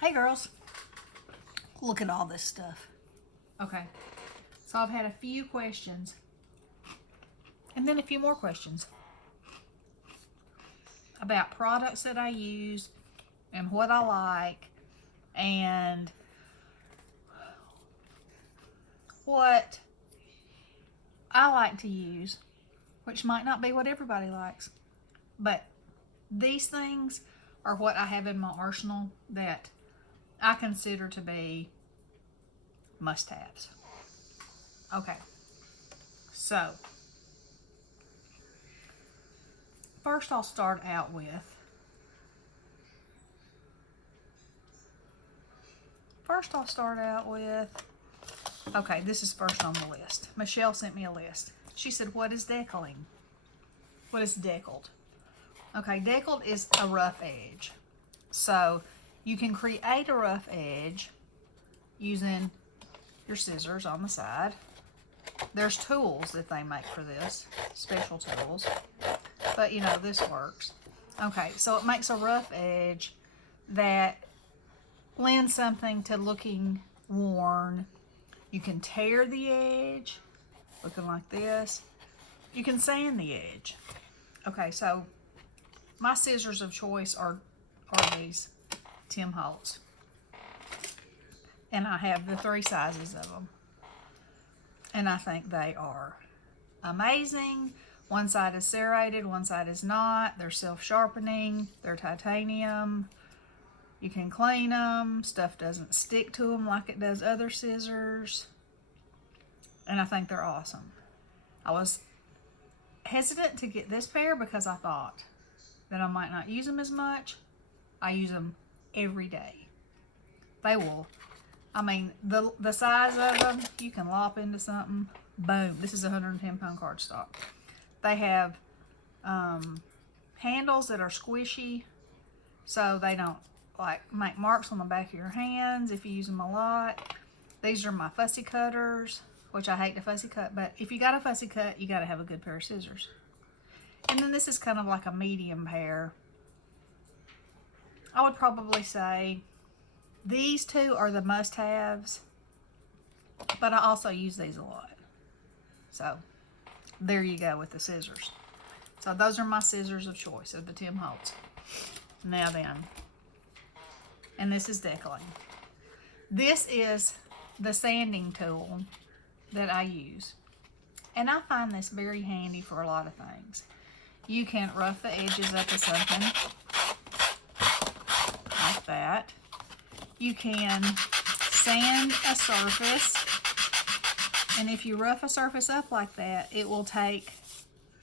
Hey girls, look at all this stuff. Okay, so I've had a few questions and then a few more questions about products that I use and what I like and what I like to use, which might not be what everybody likes, but these things are what I have in my arsenal that I consider to be must-haves. Okay, so first I'll start out with okay, this is first on the list. Michelle sent me a list. She said, what is deckling? What is deckled? Okay, deckled is a rough edge. So you can create a rough edge using your scissors on the side. There's tools that they make for this, special tools, but you know, this works. Okay, so it makes a rough edge that lends something to looking worn. You can tear the edge, looking like this. You can sand the edge. Okay, so my scissors of choice are these Tim Holtz. And I have the 3 sizes of them. And I think they are amazing. One side is serrated, one side is not. They're self-sharpening, they're titanium. You can clean them, stuff doesn't stick to them like it does other scissors. And I think they're awesome. I was hesitant to get this pair because I thought that I might not use them as much. I use them every day. They will, I mean, the size of them, you can lop into something. Boom. This is 110-pound cardstock. They have handles that are squishy, so they don't like make marks on the back of your hands if you use them a lot. These are my fussy cutters, which I hate to fussy cut, but if you got a fussy cut, you got to have a good pair of scissors. And then this is kind of like a medium pair. I would probably say these two are the must-haves, but I also use these a lot. So there you go with the scissors. So those are my scissors of choice of the Tim Holtz. Now then, and this is deckling. This is the sanding tool that I use. And I find this very handy for a lot of things. You can rough the edges up of something like that. You can sand a surface, and if you rough a surface up like that, it will take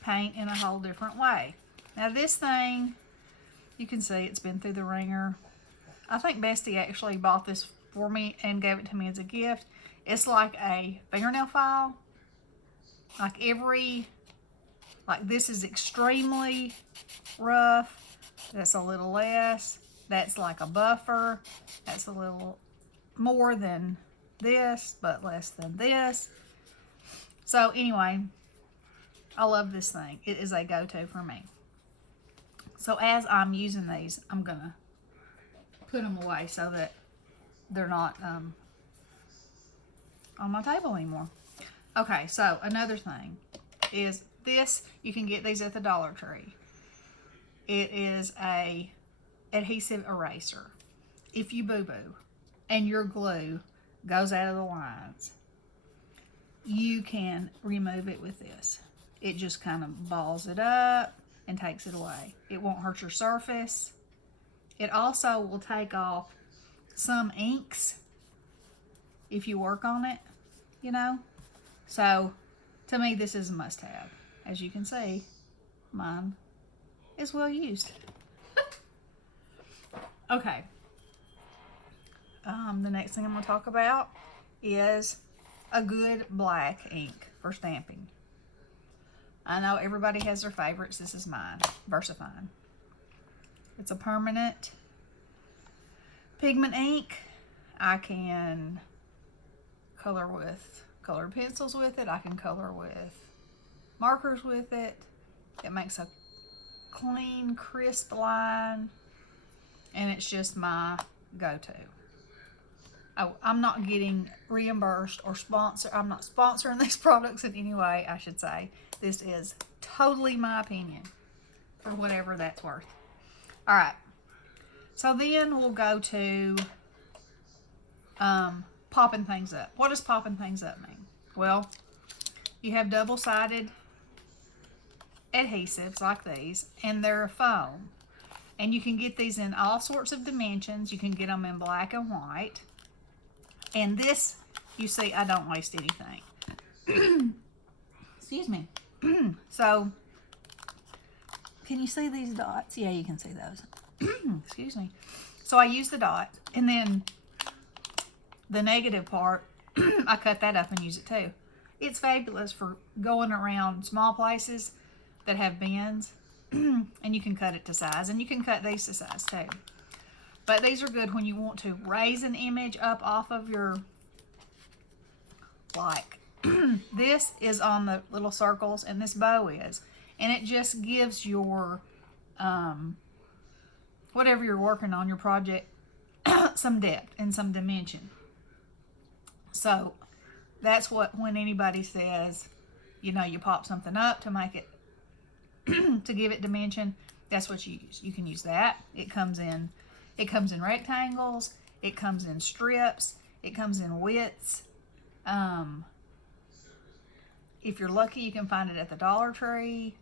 paint in a whole different way. Now this thing, you can see it's been through the ringer. I think Bestie actually bought this for me and gave it to me as a gift. It's like a fingernail file. Like this is extremely rough. That's a little less. That's like a buffer. That's a little more than this, but less than this. So anyway, I love this thing. It is a go-to for me. So as I'm using these, I'm gonna put them away so that they're not on my table anymore. Okay, so another thing is this. You can get these at the Dollar Tree. It is a adhesive eraser. If you boo-boo and your glue goes out of the lines, you can remove it with this. It just kind of balls it up and takes it away. It won't hurt your surface. It also will take off some inks if you work on it, you know. So to me, this is a must-have. As you can see, mine is well used. Okay. The next thing I'm going to talk about is a good black ink for stamping. I know everybody has their favorites. This is mine, VersaFine. It's a permanent pigment ink. I can color with colored pencils with it. I can color with markers with it. It makes a clean, crisp line. And it's just my go to. Oh, I'm not getting reimbursed or I'm not sponsoring these products in any way, I should say. This is totally my opinion for whatever that's worth. All right. So then we'll go to popping things up. What does popping things up mean? Well, you have double-sided adhesives like these, and they're a foam. And you can get these in all sorts of dimensions. You can get them in black and white. And this, you see, I don't waste anything. Excuse me. So, can you see these dots? Yeah, you can see those. Excuse me. So I use the dot, and then the negative part, I cut that up and use it too. It's fabulous for going around small places that have bins, and you can cut it to size, and you can cut these to size too. But these are good when you want to raise an image up off of your, like, this is on the little circles, and this bow is. And it just gives your, whatever you're working on, your project, some depth and some dimension. So that's what, when anybody says, you know, you pop something up to make it, to give it dimension, that's what you use. You can use that. It comes in rectangles, it comes in strips, it comes in widths. If you're lucky, you can find it at the Dollar Tree.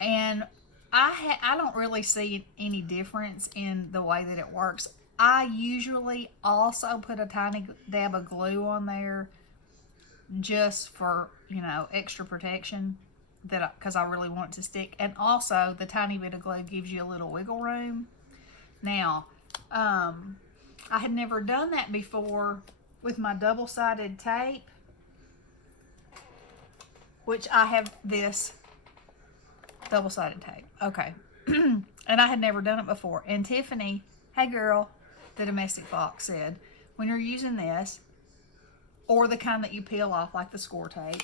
And I don't really see any difference in the way that it works. I usually also put a tiny dab of glue on there just for, you know, extra protection, because I really want it to stick. And also, the tiny bit of glue gives you a little wiggle room. Now, I had never done that before with my double-sided tape, which I have this double-sided tape. Okay. And I had never done it before. And Tiffany, hey girl, the domestic fox, said, when you're using this, or the kind that you peel off like the score tape,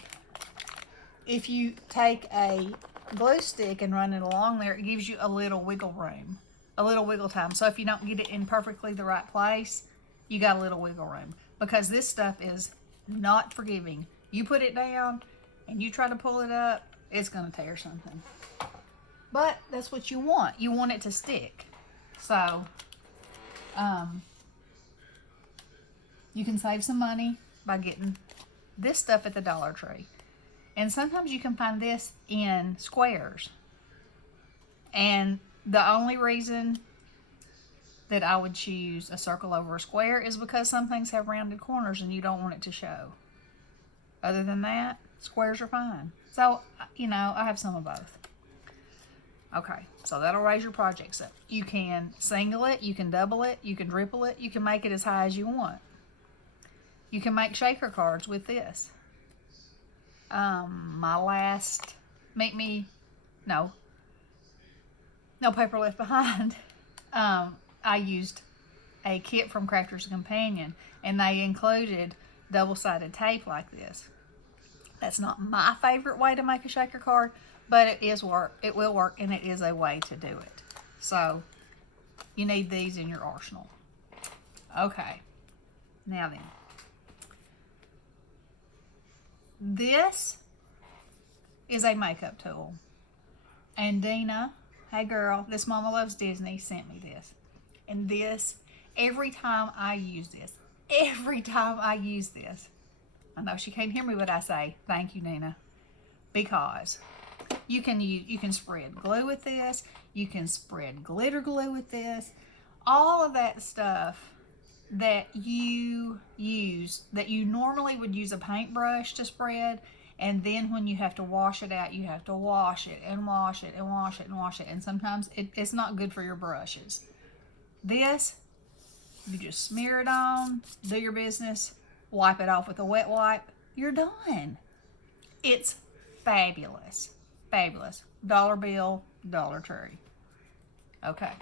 if you take a glue stick and run it along there, it gives you a little wiggle room, a little wiggle time. So if you don't get it in perfectly the right place, you got a little wiggle room, because this stuff is not forgiving. You put it down and you try to pull it up, it's going to tear something. But that's what you want. You want it to stick. So, you can save some money by getting this stuff at the Dollar Tree. And sometimes you can find this in squares. And the only reason that I would choose a circle over a square is because some things have rounded corners and you don't want it to show. Other than that, squares are fine. So, you know, I have some of both. Okay, so that'll raise your projects up. You can single it, you can double it, you can triple it, you can make it as high as you want. You can make shaker cards with this. My last, no paper left behind. I used a kit from Crafter's Companion, and they included double-sided tape like this. That's not my favorite way to make a shaker card, but it will work, and it is a way to do it. So, you need these in your arsenal. Okay, now then. This is a makeup tool. And Dina, hey girl, this Mama Loves Disney, sent me this. And this, every time I use this, I know she can't hear me, but I say, thank you, Nina. Because you can spread glue with this, you can spread glitter glue with this, all of that stuff that you use, that you normally would use a paintbrush to spread, and then when you have to wash it out, you have to wash it and wash it and wash it and wash it, and sometimes it's not good for your brushes. This, you just smear it on, do your business, wipe it off with a wet wipe, you're done. It's fabulous. Fabulous. Dollar Bill, Dollar Tree. Okay.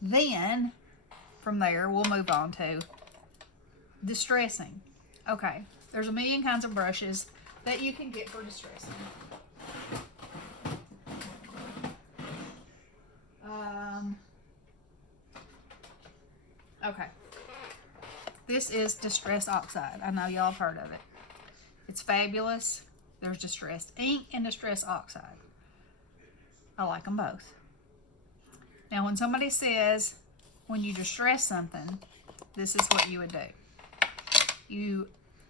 Then, from there, we'll move on to distressing. Okay. There's a million kinds of brushes that you can get for distressing. Okay. This is Distress Oxide. I know y'all have heard of it. It's fabulous. There's Distress Ink and Distress Oxide. I like them both. Now, when somebody says, when you distress something, this is what you would do. You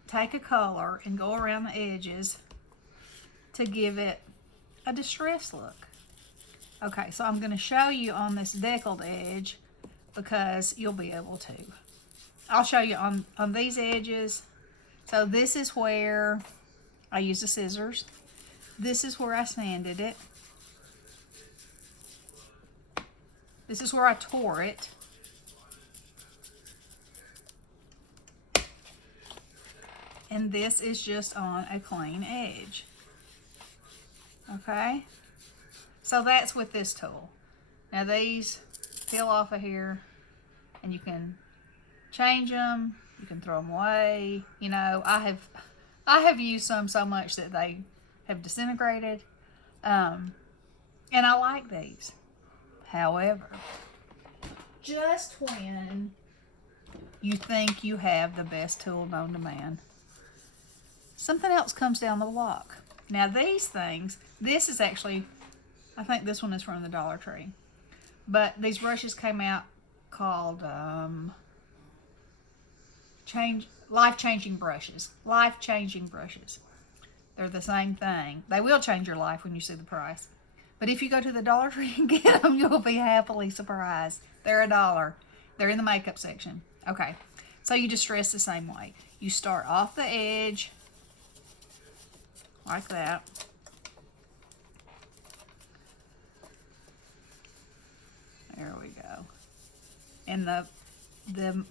take a color and go around the edges to give it a distress look. Okay, so I'm going to show you on this deckled edge because you'll be able to. I'll show you on these edges. So this is where I used the scissors. This is where I sanded it. This is where I tore it. And this is just on a clean edge. Okay? So that's with this tool. Now these peel off of here and you can change them. You can throw them away. You know, I have used some so much that they have disintegrated. And I like these. However, just when you think you have the best tool known to man, something else comes down the block. Now these things, this is actually, I think this one is from the Dollar Tree. But these brushes came out called life-changing brushes. Life-changing brushes. They're the same thing. They will change your life when you see the price. But if you go to the Dollar Tree and get them, you'll be happily surprised. They're $1. They're in the makeup section. Okay, so you distress the same way. You start off the edge, like that. There we go. And the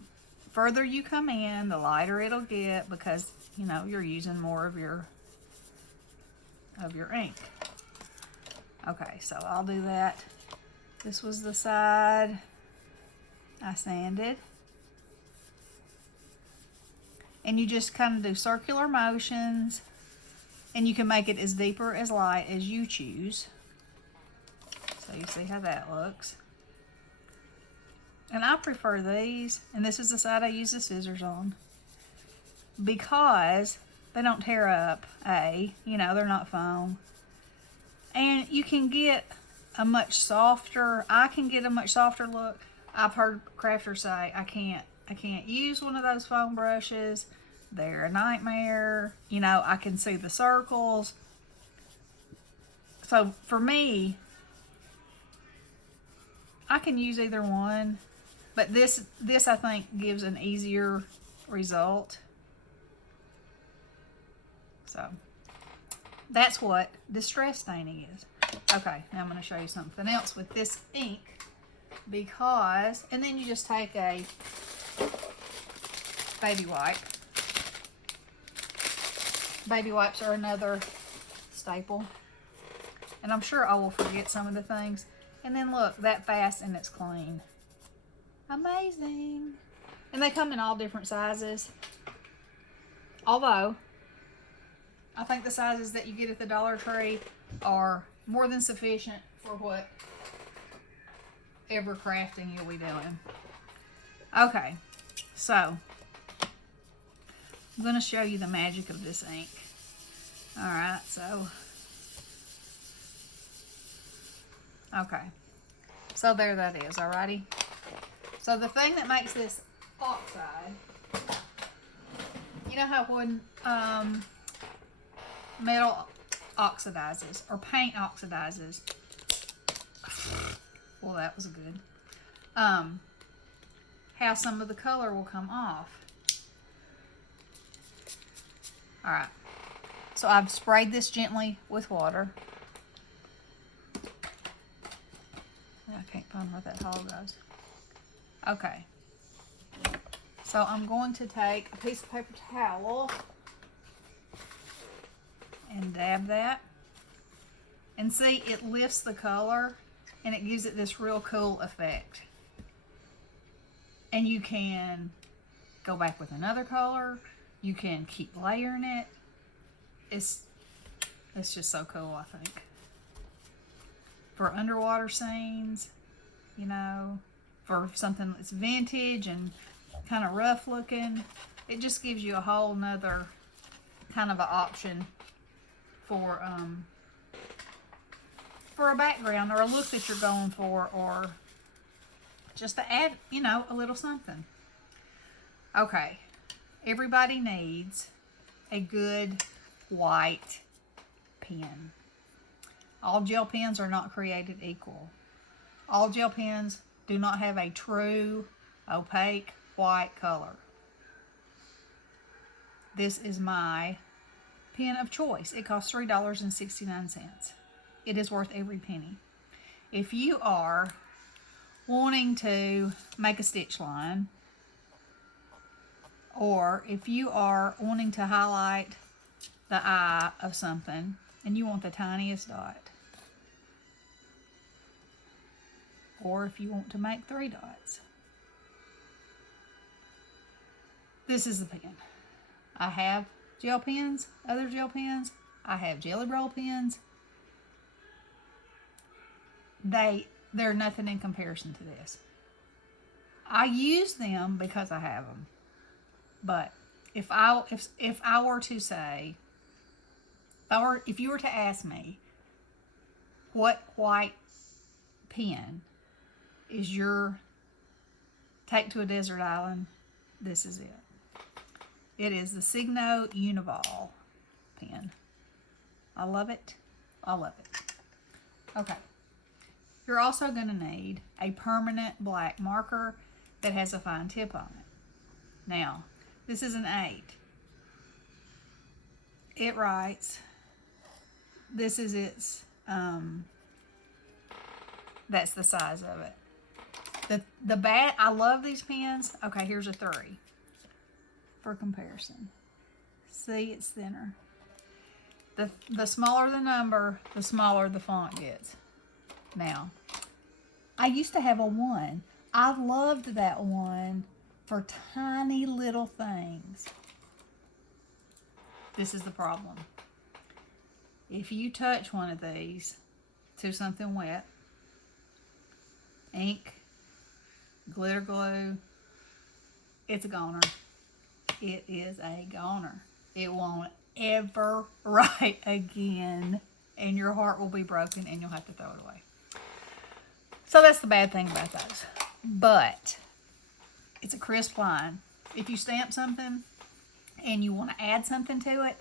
further you come in, the lighter it'll get because, you know, you're using more of your ink. Okay, so I'll do that. This was the side I sanded. And you just kind of do circular motions, and you can make it as deep or as light as you choose. So you see how that looks. And I prefer these, and this is the side I use the scissors on, because they don't tear up, you know, they're not foam. And you can get a much softer, I can get a much softer look. I've heard crafters say, I can't use one of those foam brushes. They're a nightmare. You know, I can see the circles. So for me, I can use either one. But this I think gives an easier result. So that's what distress staining is. Okay, now I'm going to show you something else with this ink, because, and then you just take a baby wipe. Baby wipes are another staple. And I'm sure I will forget some of the things. And then look, that fast and it's clean. Amazing. And they come in all different sizes. Although, I think the sizes that you get at the Dollar Tree are more than sufficient for whatever crafting you'll be doing. Okay, so I'm going to show you the magic of this ink. Alright, so, okay, so there that is, alrighty. So the thing that makes this oxide, you know how when metal oxidizes or paint oxidizes, well, that was good, how some of the color will come off. Alright, so I've sprayed this gently with water. I can't find where that hole goes. Okay, so I'm going to take a piece of paper towel and dab that. And see, it lifts the color and it gives it this real cool effect. And you can go back with another color. You can keep layering it. It's just so cool, I think. For underwater scenes, you know, for something that's vintage and kind of rough looking. It just gives you a whole nother kind of an option for a background or a look that you're going for, or just to add, you know, a little something. Okay, everybody needs a good white pen. All gel pens are not created equal. All gel pens do not have a true opaque white color. This is my pen of choice. It costs $3.69. It is worth every penny. If you are wanting to make a stitch line, or if you are wanting to highlight the eye of something and you want the tiniest dot, or if you want to make 3 dots, this is the pen. I have gel pens, other gel pens. I have Jelly Roll pens. They're nothing in comparison to this. I use them because I have them. But if I were to say, if you were to ask me what white pen is your take to a desert island, this is it. It is the Signo Unival pen. I love it. I love it. Okay. You're also going to need a permanent black marker that has a fine tip on it. Now, this is an 8. It writes, this is its, that's the size of it. I love these pens. Okay, here's a 3 for comparison. See, it's thinner. The smaller the number, the smaller the font gets. Now, I used to have a 1. I loved that one for tiny little things. This is the problem. If you touch one of these to something wet, ink, glitter glue, it's a goner. It is a goner. It won't ever write again, and your heart will be broken and you'll have to throw it away. So that's the bad thing about those. But it's a crisp line. If you stamp something and you want to add something to it,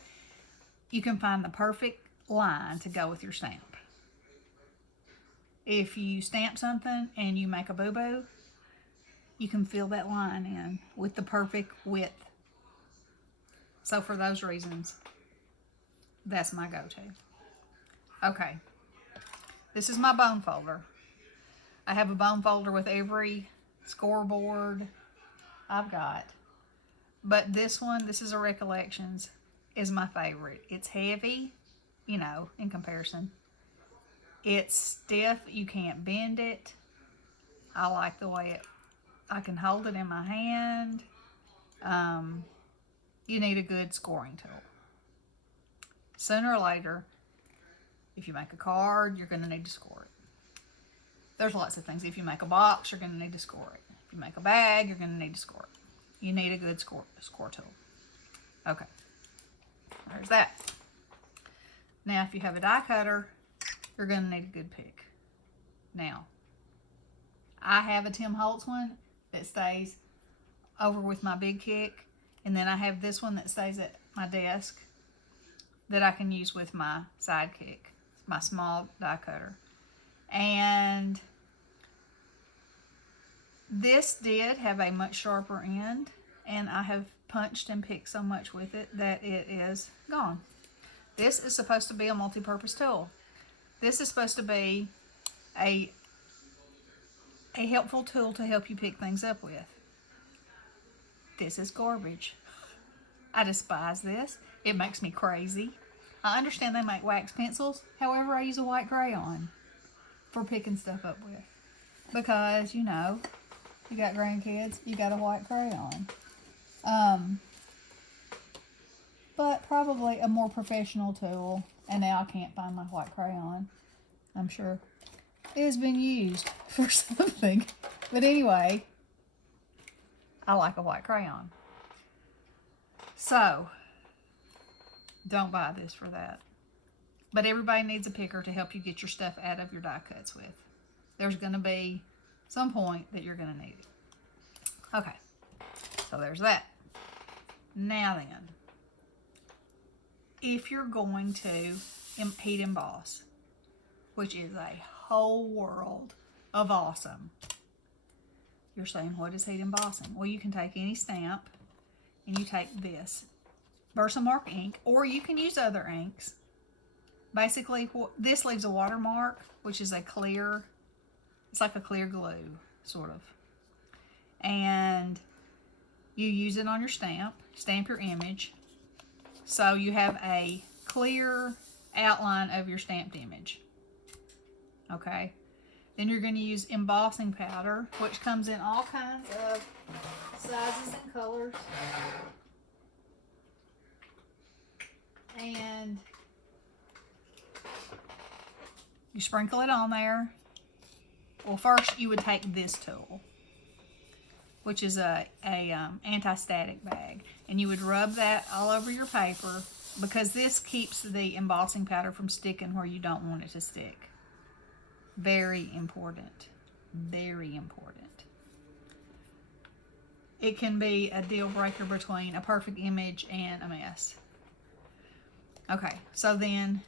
you can find the perfect line to go with your stamp. If you stamp something and you make a boo-boo, you can fill that line in with the perfect width. So for those reasons, that's my go-to. Okay, this is my bone folder. I have a bone folder with every scoreboard I've got. But this one, this is a Recollections, is my favorite. It's heavy, you know, in comparison. It's stiff. You can't bend it. I like the way I can hold it in my hand. You need a good scoring tool. Sooner or later, if you make a card, you're going to need to score it. There's lots of things. If you make a box, you're going to need to score it. If you make a bag, you're going to need to score it. You need a good score tool. Okay. There's that. Now, if you have a die cutter, you're going to need a good pick. Now, I have a Tim Holtz one that stays over with my big kick. And then I have this one that stays at my desk that I can use with my sidekick, my small die cutter. And this did have a much sharper end, and I have punched and picked so much with it that it is gone. This is supposed to be a multi-purpose tool. This is supposed to be a helpful tool to help you pick things up with. This is garbage. I despise this. It makes me crazy. I understand they make wax pencils. However, I use a white crayon for picking stuff up with. Because, you know, you got grandkids, you got a white crayon. But probably a more professional tool. And now I can't find my white crayon. I'm sure it has been used for something. But anyway, I like a white crayon. So, don't buy this for that. But everybody needs a picker to help you get your stuff out of your die cuts with. There's going to be some point that you're going to need it. Okay, so there's that. Now then, if you're going to heat emboss, which is a whole world of awesome, you're saying, what is heat embossing? Well, you can take any stamp and you take this Versamark ink, or you can use other inks. Basically, this leaves a watermark, which is a clear, it's like a clear glue, sort of. And you use it on your stamp your image, so you have a clear outline of your stamped image. Okay, then you're going to use embossing powder, which comes in all kinds of sizes and colors. And you sprinkle it on there. Well, first you would take this tool, which is a anti-static bag, and you would rub that all over your paper, because this keeps the embossing powder from sticking where you don't want it to stick. Very important. Very important. It can be a deal breaker between a perfect image and a mess. Okay, so then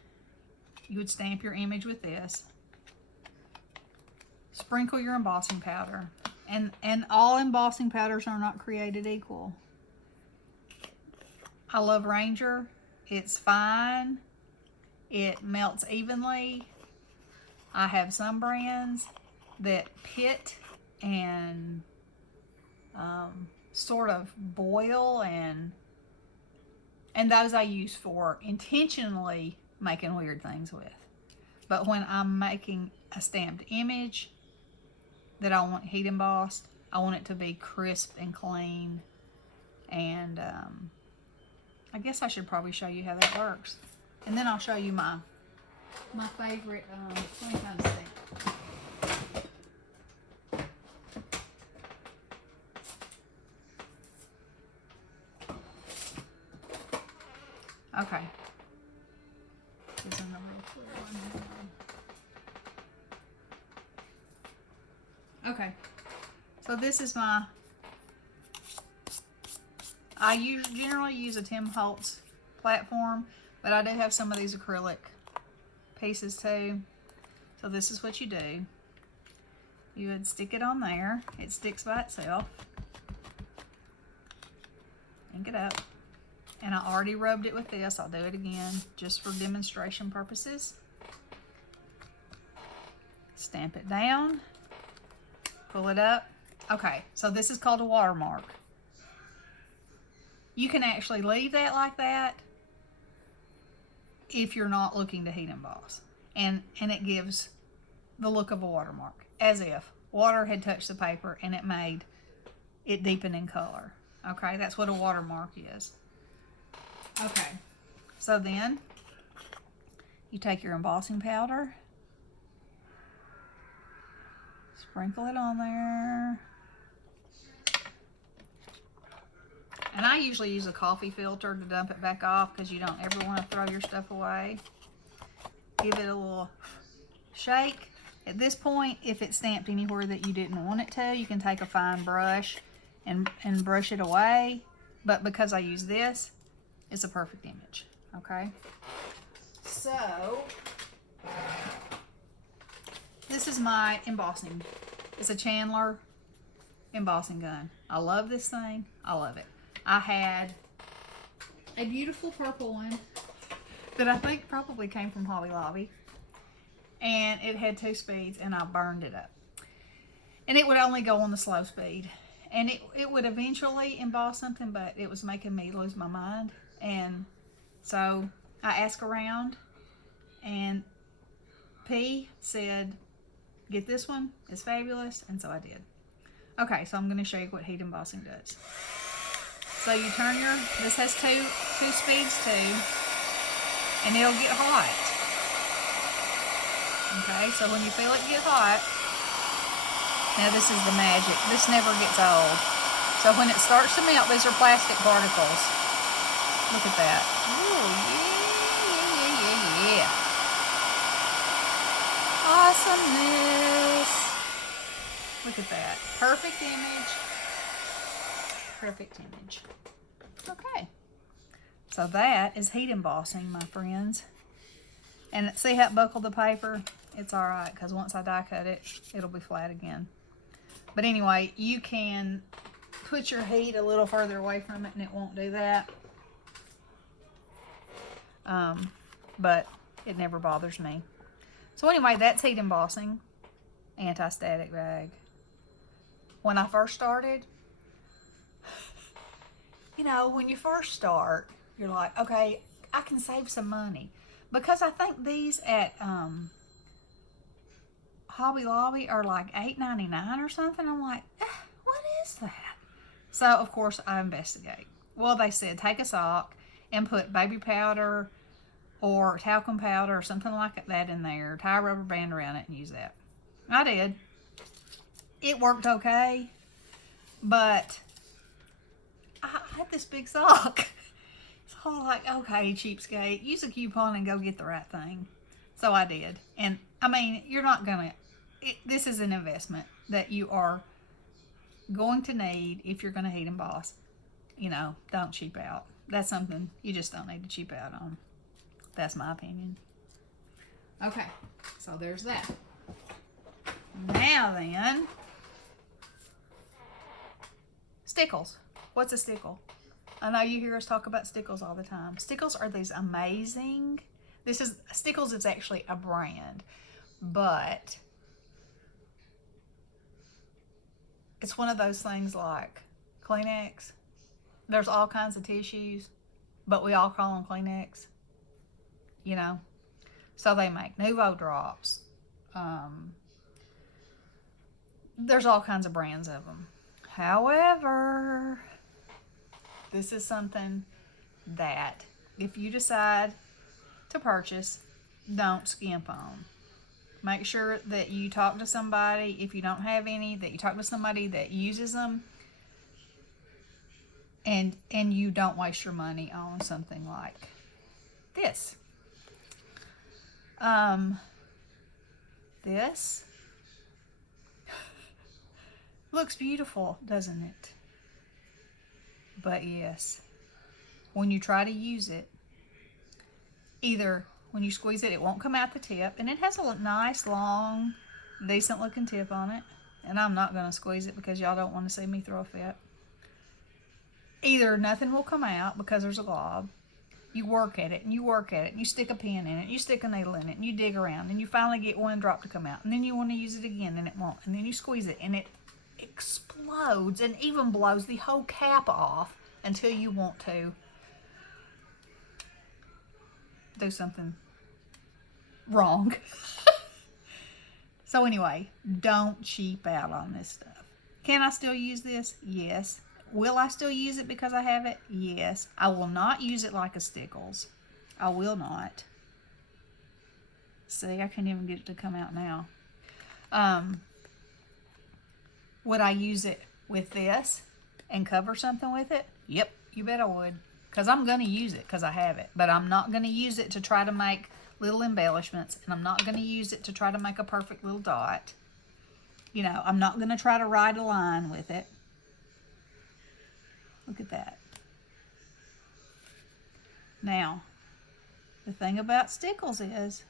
you would stamp your image with this. Sprinkle your embossing powder. And all embossing powders are not created equal. I love Ranger. It's fine. It melts evenly. I have some brands that pit and sort of boil, and those I use for intentionally making weird things with. But when I'm making a stamped image that I want heat embossed, I want it to be crisp and clean. And I guess I should probably show you how that works. And then I'll show you my favorite, let me kind of see. Okay. This is a real clear one. Okay. So this is my, I generally use a Tim Holtz platform, but I do have some of these acrylic pieces too. So this is what you do. You would stick it on there. It sticks by itself. Ink it up. And I already rubbed it with this. I'll do it again just for demonstration purposes. Stamp it down. Pull it up. Okay, so this is called a watermark. You can actually leave that like that if you're not looking to heat emboss. And it gives the look of a watermark, as if water had touched the paper and it made it deepen in color. Okay, that's what a watermark is. Okay, so then you take your embossing powder, sprinkle it on there. And I usually use a coffee filter to dump it back off, because you don't ever want to throw your stuff away. Give it a little shake. At this point, if it's stamped anywhere that you didn't want it to, you can take a fine brush and brush it away. But because I use this, it's a perfect image. Okay? So, this is my embossing. It's a Chandler embossing gun. I love this thing. I love it. I had a beautiful purple one that I think probably came from Hobby Lobby. And it had 2 speeds, and I burned it up. And it would only go on the slow speed. And it would eventually emboss something, but it was making me lose my mind. And so I asked around, and P said, get this one, it's fabulous, and so I did. Okay, so I'm going to show you what heat embossing does. So you turn this has two speeds too, and it'll get hot. Okay, so when you feel it get hot, Now this is the magic. This never gets old. So when it starts to melt, these are plastic particles. Look at that. Oh, yeah. Awesomeness. Look at that. Perfect image. Perfect image. Okay. So that is heat embossing, my friends. And see how it buckled the paper? It's alright, because once I die cut it, it'll be flat again. But anyway, you can put your heat a little further away from it and it won't do that. But it never bothers me. So anyway, that's heat embossing. Anti-static bag. When I first started, you know, when you first start, you're like, okay, I can save some money. Because I think these at Hobby Lobby are like $8.99 or something. I'm like, what is that? So, of course, I investigate. Well, they said take a sock and put baby powder or talcum powder or something like that in there. Tie a rubber band around it and use that. I did. It worked okay, but I had this big sock. So I'm like, okay, cheapskate, use a coupon and go get the right thing. So I did. And, I mean, you're not going to... This is an investment that you are going to need if you're going to heat emboss. You know, don't cheap out. That's something you just don't need to cheap out on. That's my opinion. Okay, so there's that. Now then, stickles. What's a stickle? I know you hear us talk about stickles all the time. Stickles are these amazing... Stickles is actually a brand, but it's one of those things like Kleenex. There's all kinds of tissues, but we all call them Kleenex, you know. So they make Nuvo drops. There's all kinds of brands of them. However, this is something that if you decide to purchase, don't skimp on. Make sure that you talk to somebody, if you don't have any, that you talk to somebody that uses them, and you don't waste your money on something like this. This looks beautiful, doesn't it? But yes, when you try to use it, either when you squeeze it, it won't come out the tip, and it has a nice, long, decent looking tip on it, and I'm not going to squeeze it because y'all don't want to see me throw a fit. Either nothing will come out because there's a glob, you work at it, and you work at it, and you stick a pin in it, you stick a needle in it, and you dig around, and you finally get one drop to come out, and then you want to use it again, and it won't, and then you squeeze it, and it explodes, and even blows the whole cap off until you want to do something wrong. So anyway, don't cheap out on this stuff. Can I still use this? Yes. Will I still use it because I have it? Yes. I will not use it like a Stickles. I will not. See, I can't even get it to come out now. Would I use it with this and cover something with it? Yep, you bet I would. Because I'm going to use it because I have it. But I'm not going to use it to try to make little embellishments. And I'm not going to use it to try to make a perfect little dot. You know, I'm not going to try to write a line with it. Look at that. Now, the thing about Stickles is,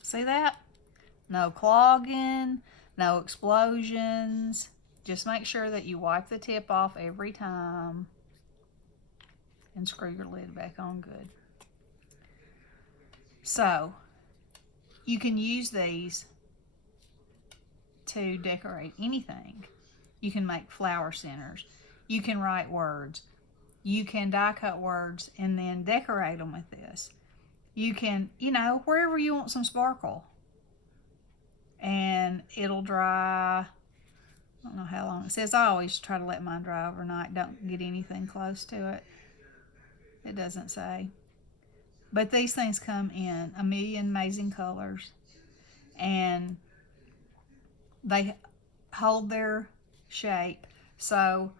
see that? No clogging, no explosions. Just make sure that you wipe the tip off every time and screw your lid back on good. So, you can use these to decorate anything. You can make flower centers. You can write words. You can die cut words and then decorate them with this. You can, you know, wherever you want some sparkle. And it'll dry, I don't know how long. It says I always try to let mine dry overnight. Don't get anything close to it. It doesn't say. But these things come in a million amazing colors. and they hold their shape. So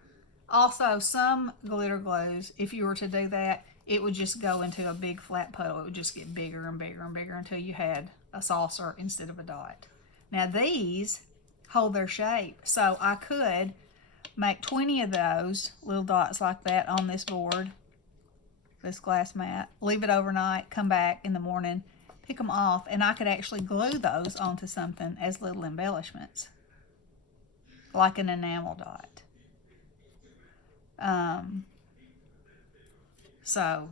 also some glitter glues, if you were to do that, it would just go into a big flat puddle. It would just get bigger and bigger and bigger until you had a saucer instead of a dot. Now these hold their shape, so I could make 20 of those little dots like that on this board, this glass mat, leave it overnight, come back in the morning, pick them off, and I could actually glue those onto something as little embellishments, like an enamel dot. So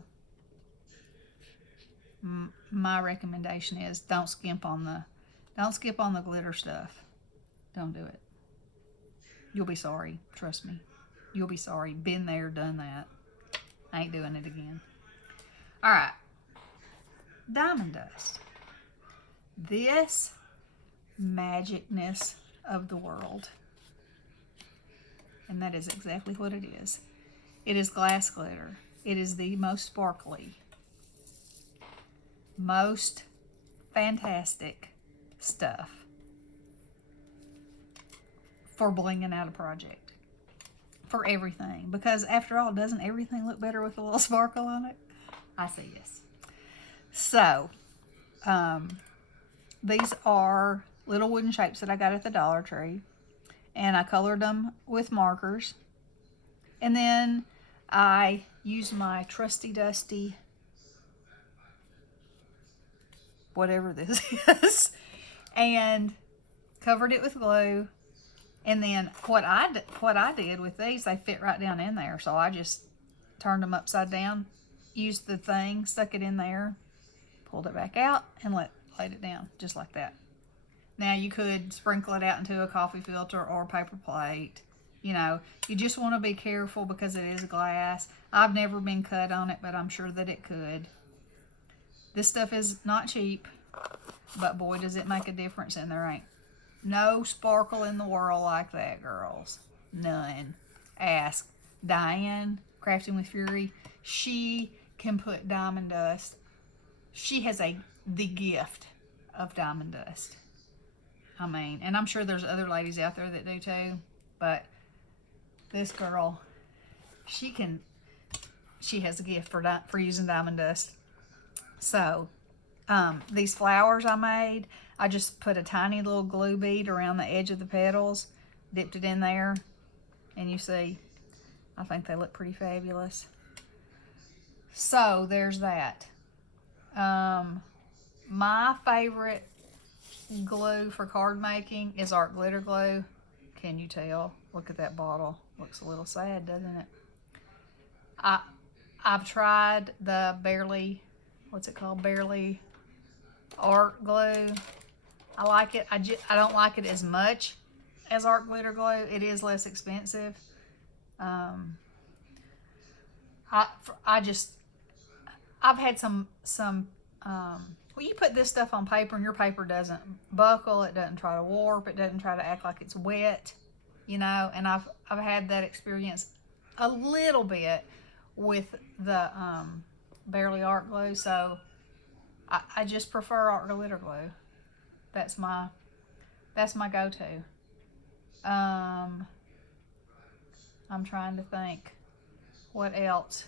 my recommendation is don't skip on the glitter stuff. Don't do it. You'll be sorry. Trust me. You'll be sorry. Been there, done that. I ain't doing it again. All right. Diamond dust. This magicness of the world. And that is exactly what it is. It is glass glitter. It is the most sparkly, most fantastic stuff for blinging out a project, for everything. Because after all, doesn't everything look better with a little sparkle on it? I say yes. So, these are little wooden shapes that I got at the Dollar Tree, and I colored them with markers, and then I used my trusty dusty, whatever this is, and covered it with glue. And then what I did with these, they fit right down in there. So I just turned them upside down, used the thing, stuck it in there, pulled it back out, and laid it down just like that. Now you could sprinkle it out into a coffee filter or a paper plate. You know, you just want to be careful because it is glass. I've never been cut on it, but I'm sure that it could. This stuff is not cheap, but boy, does it make a difference, and there ain't no sparkle in the world like that, girls. None. Ask Diane, Crafting with Fury. She can put diamond dust. She has the gift of diamond dust. I mean, and I'm sure there's other ladies out there that do too, but this girl, she has a gift for using diamond dust. So, these flowers I made, I just put a tiny little glue bead around the edge of the petals, dipped it in there, and you see, I think they look pretty fabulous. So, there's that. My favorite glue for card making is art glitter glue. Can you tell? Look at that bottle. Looks a little sad, doesn't it? I've tried the Barely art glue. I like it. I don't like it as much as art glitter glue. It is less expensive. I've had some well, you put this stuff on paper and your paper doesn't buckle, it doesn't try to warp, it doesn't try to act like it's wet, you know, and I've had that experience a little bit with the Barely art glue, so I just prefer art glitter glue. That's my go-to. I'm trying to think what else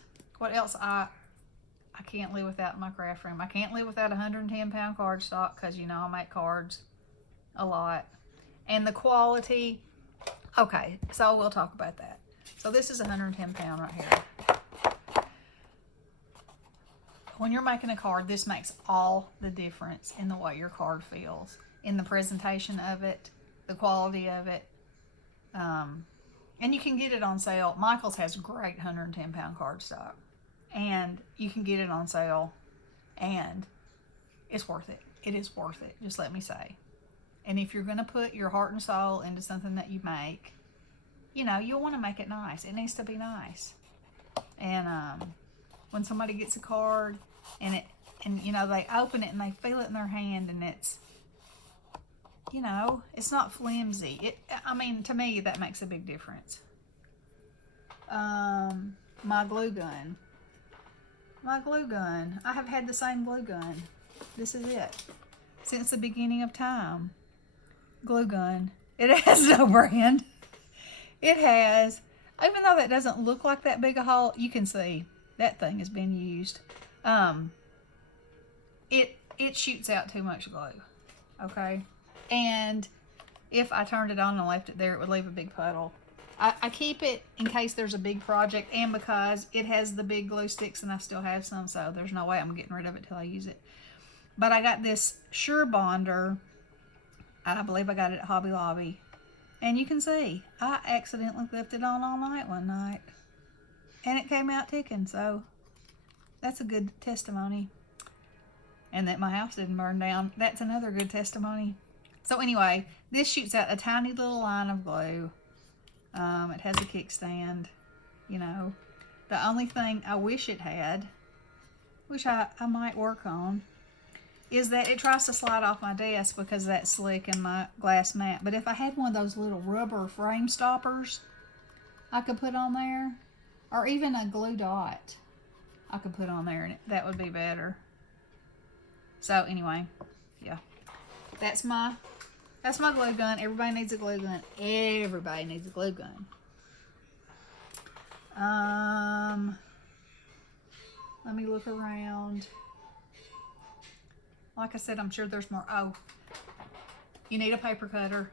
I can't live without my craft room. I can't live without 110-pound cardstock because, you know, I make cards a lot. And the quality, okay, so we'll talk about that. So this is 110-pound right here. When you're making a card, this makes all the difference in the way your card feels, in the presentation of it, the quality of it. And you can get it on sale. Michael's has great 110-pound cardstock. And you can get it on sale, and it's worth it. It is worth it, just let me say. And if you're going to put your heart and soul into something that you make, you know, you'll want to make it nice. It needs to be nice. And when somebody gets a card and you know, they open it and they feel it in their hand, and it's, you know, it's not flimsy. I mean, to me, that makes a big difference. My glue gun. I have had the same glue gun. This is it. since the beginning of time. Glue gun. It has no brand. It has, even though that doesn't look like that big a hole, you can see that thing has been used. It shoots out too much glue. Okay. And if I turned it on and left it there, it would leave a big puddle. I keep it in case there's a big project and because it has the big glue sticks and I still have some, so there's no way I'm getting rid of it till I use it. But I got this Sure Bonder. I believe I got it at Hobby Lobby. And you can see, I accidentally left it on all night one night. And it came out ticking, so that's a good testimony. And that my house didn't burn down. That's another good testimony. So anyway, this shoots out a tiny little line of glue. It has a kickstand, you know. The only thing I wish it had, which I might work on, is that it tries to slide off my desk because that's slick in my glass mat. But if I had one of those little rubber frame stoppers I could put on there, or even a glue dot I could put on there, and that would be better. So anyway, yeah, that's my glue gun. Everybody needs a glue gun. Everybody needs a glue gun. Let me look around. Like I said, I'm sure there's more. Oh, you need a paper cutter.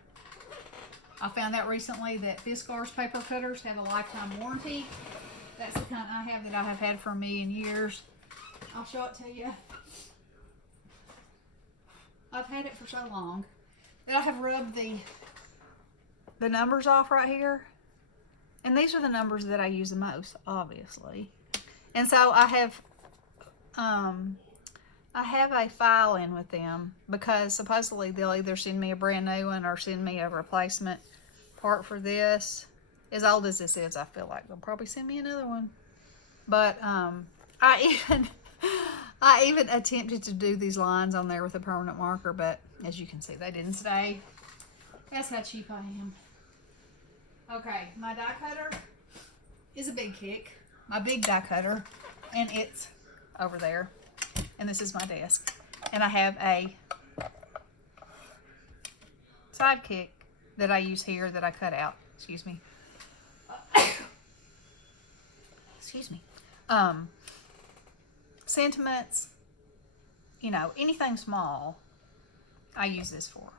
I found out recently that Fiskars paper cutters have a lifetime warranty. That's the kind I have that I have had for a million years. I'll show it to you. I've had it for so long that I have rubbed the numbers off right here. And these are the numbers that I use the most, obviously. And so I have a file in with them because supposedly they'll either send me a brand new one or send me a replacement part for this. As old as this is, I feel like they'll probably send me another one. But I even attempted to do these lines on there with a permanent marker, but as you can see, they didn't stay. That's how cheap I am. Okay, my die cutter is a big kick. My big die cutter, and it's over there. And this is my desk. And I have a sidekick that I use here that I cut out. Excuse me. Excuse me. Sentiments, you know, anything small, I use this for.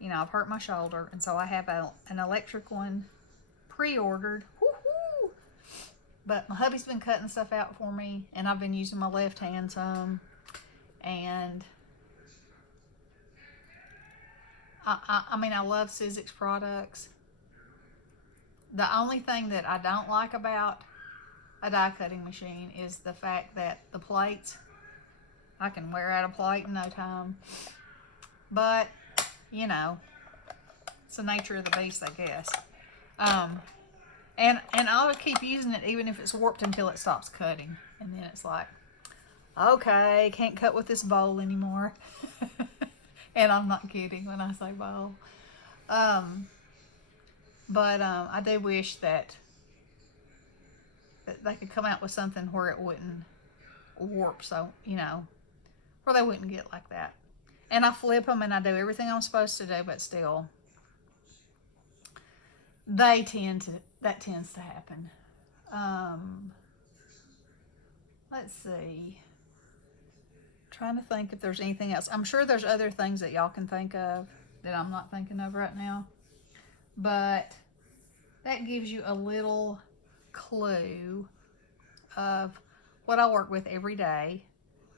You know, I've hurt my shoulder, and so I have an electric one pre-ordered. Woo-hoo! But my hubby's been cutting stuff out for me, and I've been using my left hand some. And I mean, I love Sizzix products. The only thing that I don't like about a die cutting machine is the fact that the plates, I can wear out a plate in no time. But, you know, it's the nature of the beast, I guess. And I'll keep using it even if it's warped until it stops cutting. And then it's like, okay, can't cut with this bowl anymore. And I'm not kidding when I say bowl. But I do wish that they could come out with something where it wouldn't warp, so, you know, where they wouldn't get like that. And I flip them and I do everything I'm supposed to do, but still, that tends to happen. Let's see. Trying to think if there's anything else. I'm sure there's other things that y'all can think of that I'm not thinking of right now. But that gives you a little clue of what I work with every day.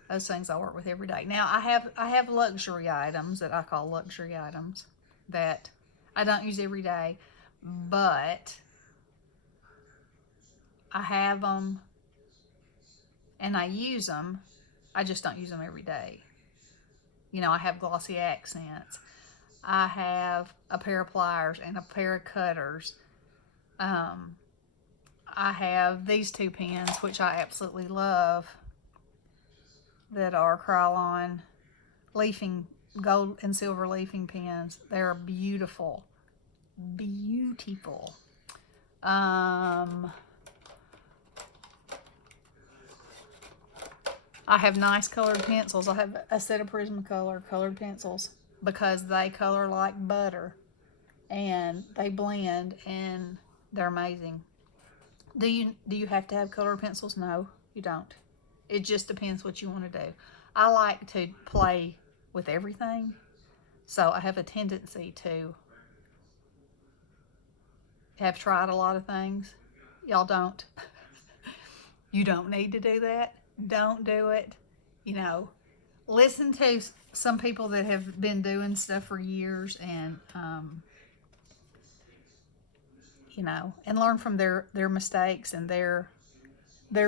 Those things I work with every day. Now, I have luxury items that I call luxury items that I don't use every day, but I have them and I use them. I just don't use them every day. You know, I have glossy accents. I have a pair of pliers and a pair of cutters. I have these two pens, which I absolutely love, that are Krylon leafing, gold and silver leafing pens. They're beautiful. Beautiful. I have nice colored pencils. I have a set of Prismacolor colored pencils because they color like butter and they blend and they're amazing. Do you have to have colored pencils? No, you don't. It just depends what you want to do. I like to play with everything, so I have a tendency to have tried a lot of things. Y'all don't. You don't need to do that. Don't do it. You know, listen to some people that have been doing stuff for years and, you know, and learn from their mistakes and their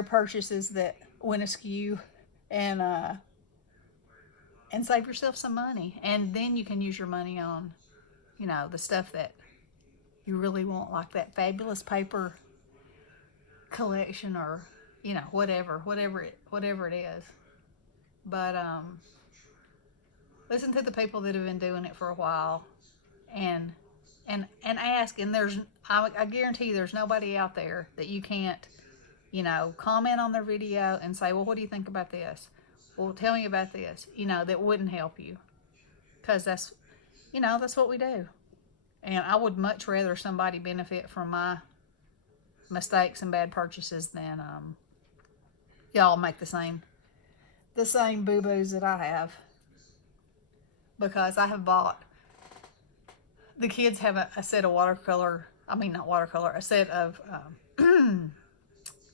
purchases that went askew, and save yourself some money. And then you can use your money on, you know, the stuff that you really want, like that fabulous paper collection, or, you know, whatever it is. But listen to the people that have been doing it for a while, and ask. And I guarantee you there's nobody out there that you can't, you know, comment on their video and say, well, what do you think about this? Well, tell me about this. You know, that wouldn't help you, because that's, you know, that's what we do. And I would much rather somebody benefit from my mistakes and bad purchases than y'all make the same boo-boos that I have. Because I have bought, the kids have a set of a set of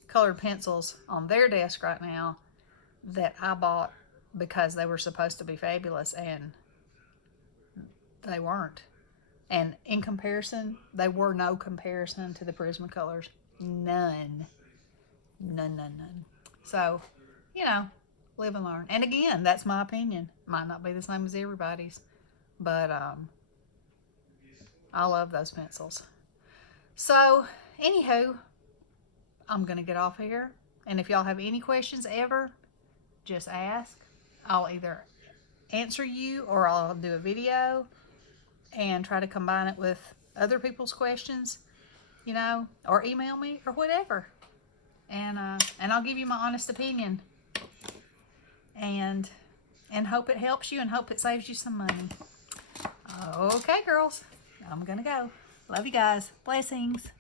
colored pencils on their desk right now that I bought because they were supposed to be fabulous, and they weren't. And in comparison, they were no comparison to the Prismacolors. None. So, you know, live and learn. And again, that's my opinion. Might not be the same as everybody's, but I love those pencils. So, anywho, I'm going to get off here. And if y'all have any questions ever, just ask. I'll either answer you, or I'll do a video and try to combine it with other people's questions, you know, or email me or whatever. And I'll give you my honest opinion. And hope it helps you, and hope it saves you some money. Okay, girls, I'm going to go. Love you guys. Blessings.